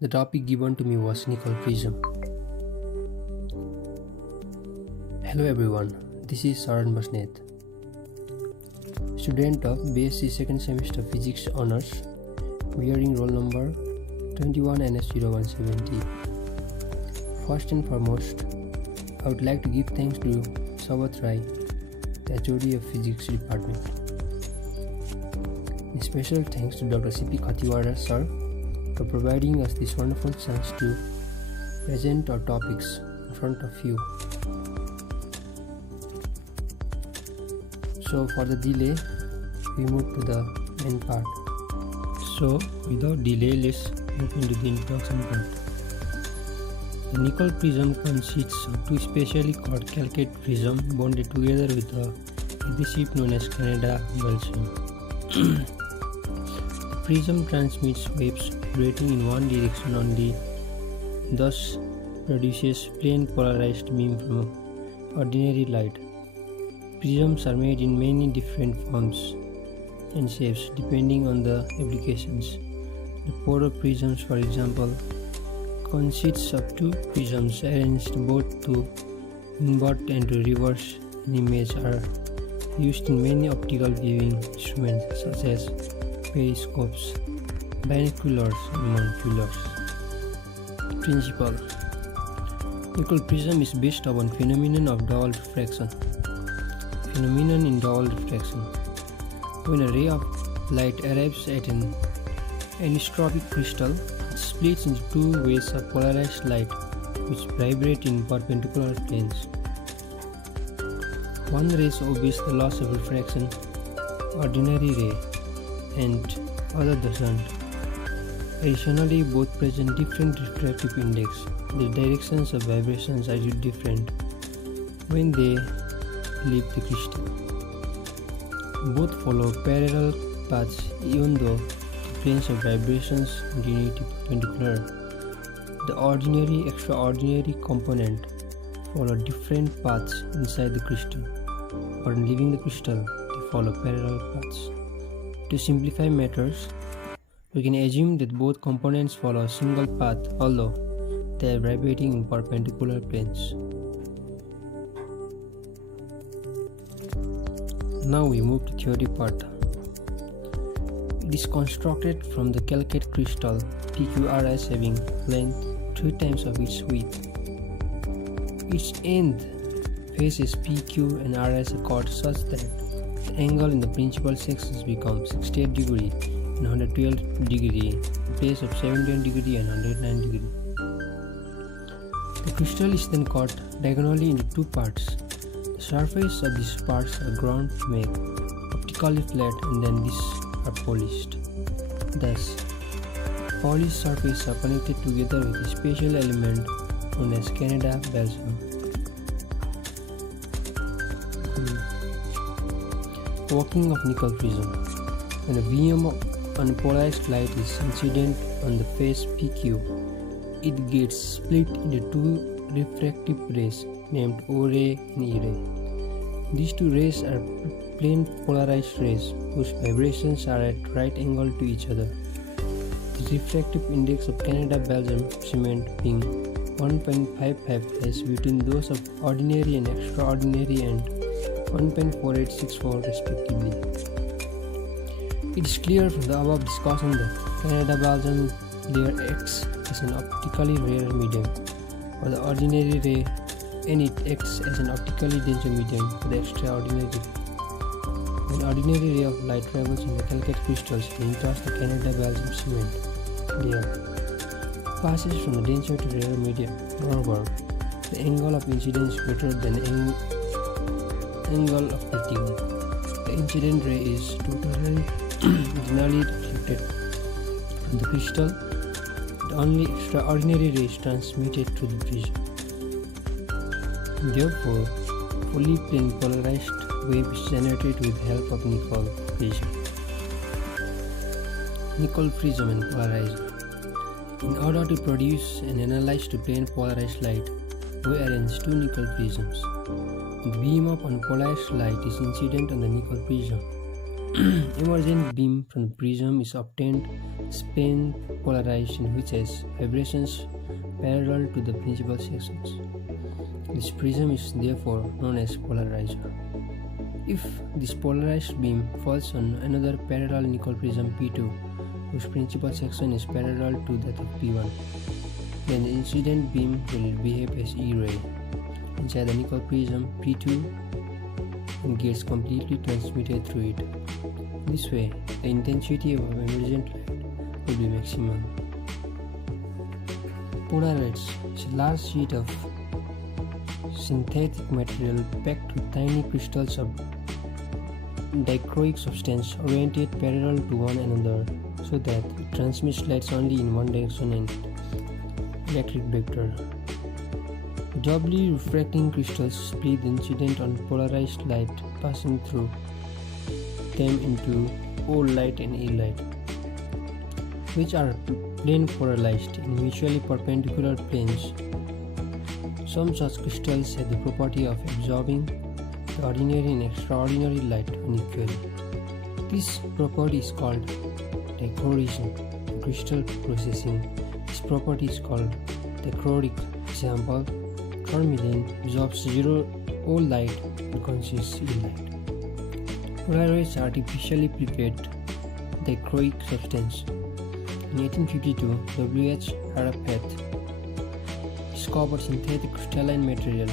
The topic given to me was Nicol Prism. Hello everyone, this is Saran Basnett, student of BSc second semester Physics Honours, bearing roll number 21NS0170. First and foremost, I would like to give thanks to Sabat Rai, the HOD of Physics Department. A special thanks to Dr. C.P. Khatiwara sir for providing us this wonderful chance to present our topics in front of you. So for the delay, we move to the main part. So without delay, let's move into the introduction part. The Nicol prism consists of two specially called calcate prism bonded together with a adhesive known as Canada balsam. The prism transmits waves vibrating in one direction only, thus produces plain polarized beam from ordinary light. Prisms are made in many different forms and shapes depending on the applications. The Porro prisms, for example, consists of two prisms arranged both to invert and to reverse an image, are used in many optical viewing instruments such as periscopes, binoculars, and monoculars. Principle: Nicol prism is based upon phenomenon of double refraction. Phenomenon in double refraction: when a ray of light arrives at an anisotropic crystal, it splits into two waves of polarized light which vibrate in perpendicular planes. One ray obeys the laws of refraction, ordinary ray, and other doesn't. Additionally, both present different refractive index. The directions of vibrations are different when they leave the crystal. Both follow parallel paths even though the planes of vibrations continue to be perpendicular. The ordinary extraordinary component follow different paths inside the crystal, but on leaving the crystal they follow parallel paths. To simplify matters, we can assume that both components follow a single path although they are vibrating in perpendicular planes. Now we move to theory part. It is constructed from the calcate crystal PQRS having length 3 times of its width. Its end faces PQ and RS accord such that the angle in the principal sections becomes 68 degree and 112 degree in place of 71 degree and 109 degree. The crystal is then cut diagonally into two parts. The surface of these parts are ground to make optically flat and then these are polished. Thus, polished surfaces are connected together with a special element known as Canada balsam. Working of Nicol prism. When a beam of unpolarized light is incident on the face PQ, it gets split into two refractive rays named O ray and E ray. These two rays are plane polarized rays whose vibrations are at right angle to each other. The refractive index of Canada balsam cement being 1.55 between those of ordinary and extraordinary and 1.4864 respectively. It is clear from the above discussion that Canada balsam layer acts as an optically rare medium for the ordinary ray and it acts as an optically denser medium for the extraordinary ray. When ordinary ray of light travels in the calcate crystals and enters the Canada balsam cement layer, it passes from the denser to rarer medium. Moreover, the angle of incidence is greater than the angle of critical. The incident ray is totally internally reflected from the crystal. The only extraordinary ray is transmitted through the prism. Therefore, fully plane polarized wave is generated with help of Nicol prism. Nicol prism and polarizer. In order to produce and analyze to plane polarized light, we arrange two Nicol prisms. The beam of unpolarized light is incident on the Nicol prism. Emergent beam from the prism is obtained spin polarized in which has vibrations parallel to the principal sections. This prism is therefore known as polarizer. If this polarized beam falls on another parallel Nicol prism P2, whose principal section is parallel to that of P1, then the incident beam will behave as E-ray inside the Nicol prism P2 and gets completely transmitted through it. This way, the intensity of emergent light will be maximum. Polarizer is a large sheet of synthetic material packed with tiny crystals of dichroic substance oriented parallel to one another so that it transmits lights only in one direction and electric vector. Doubly refracting crystals split the incident on polarized light, passing through them into O light and A light, which are plane polarized in mutually perpendicular planes. Some such crystals have the property of absorbing the ordinary and extraordinary light unequally. This property is called dichroism. In crystal processing, this property is called dichroic. Example: tourmaline absorbs zero O light and conceals E light. Polarizer artificially prepared dichroic substance. In 1852, W.H. Arafat discovered synthetic crystalline material,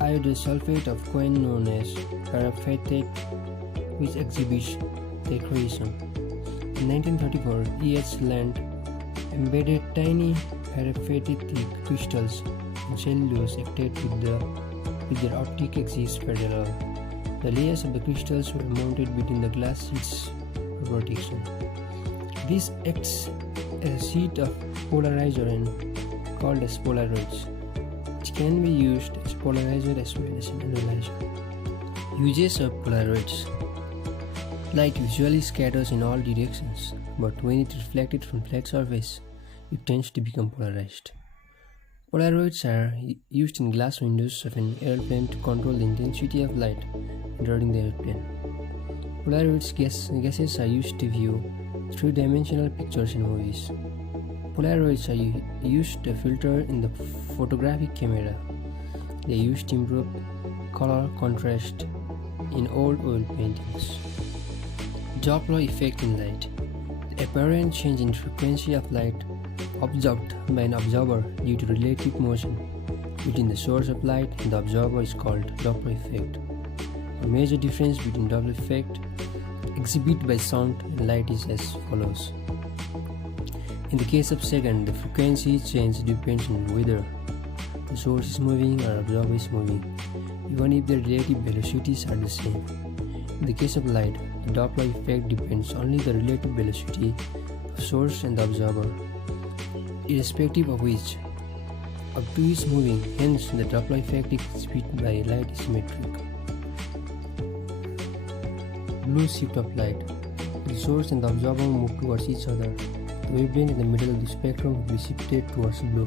iodosulfate of coin known as paraphytate, which exhibits dichroism. In 1934, E.H. Land embedded tiny paraphytic crystals in cellulose acted with their optic axis parallel. The layers of the crystals were mounted between the glass sheets for protection. This acts as a sheet of polarizer and called as polaroids, which can be used as polarizer as well as an analyzer. Uses of polaroids: light usually scatters in all directions, but when it is reflected from flat surface, it tends to become polarized. Polaroids are used in glass windows of an airplane to control the intensity of light entering the airplane. Polaroids gases are used to view three-dimensional pictures in movies. Polaroids are used to filter in the photographic camera. They are used to improve color contrast in old oil paintings. Doppler effect in light: the apparent change in frequency of light observed by an observer due to relative motion between the source of light and the observer is called Doppler effect. A major difference between Doppler effect exhibited by sound and light is as follows. In the case of second, the frequency change depends on whether the source is moving or observer is moving, even if their relative velocities are the same. In the case of light, the Doppler effect depends only on the relative velocity of source and the observer, irrespective of which of two is moving. Hence, the Doppler effect exhibited by light is symmetric. Blue shift of light: the source and the observer move towards each other. The wavelength in the middle of the spectrum will be shifted towards blue.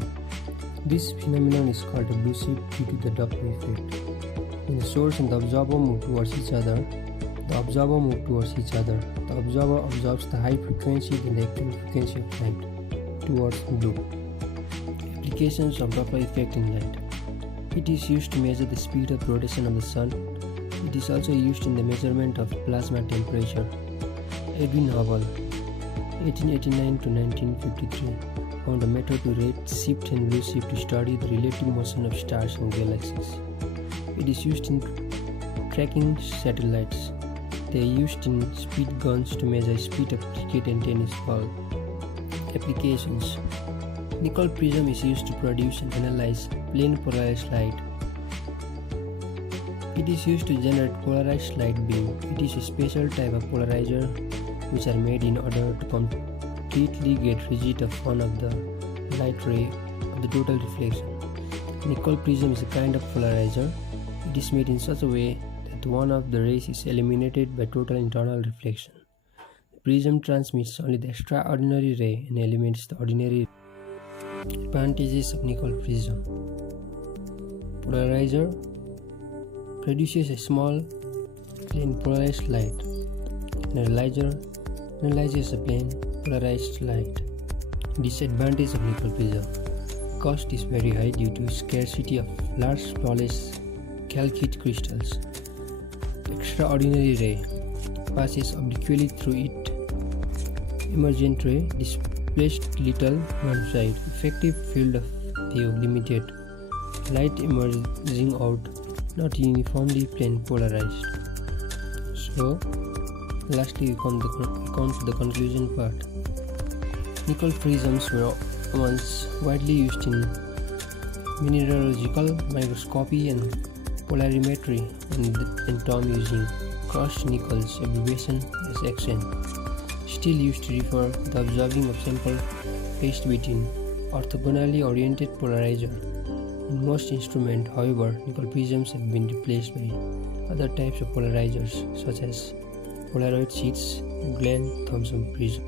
This phenomenon is called a blue shift due to the Doppler effect. When the source and the observer move towards each other, the observer moves towards each other. The observer observes the high frequency than the actual frequency of light towards blue. Applications of Doppler effect in light: it is used to measure the speed of rotation of the sun. It is also used in the measurement of plasma temperature. Edwin Hubble, 1889 to 1953, found a method to rate shift and blue shift to study the relative motion of stars and galaxies. It is used in tracking satellites. They are used in speed guns to measure speed of cricket and tennis ball. Applications: Nicol prism is used to produce and analyze plane polarized light. It is used to generate polarized light beam. It is a special type of polarizer which are made in order to completely get rid of one of the light ray of the total reflection. Nicol prism is a kind of polarizer. It is made in such a way that one of the rays is eliminated by total internal reflection. The prism transmits only the extraordinary ray and eliminates the ordinary. Advantages of Nicol prism: polarizer produces a small plane polarized light. An analyzer analyzes a plane polarized light. Disadvantage of nickel prism. Cost is very high due to scarcity of large flawless calcite crystals. Extraordinary ray passes obliquely through it. Emergent ray displaced little one side. Effective field of view limited. Light emerging out, not uniformly plane polarized. So, lastly we come to the conclusion part. Nickel prisms were once widely used in mineralogical microscopy and polarimetry and term using crushed nickels abbreviation as XN. Still used to refer the observing of sample placed between orthogonally oriented polarizer. In most instruments, however, nickel prisms have been replaced by other types of polarizers such as Polaroid sheets and Glenn Thomson prism.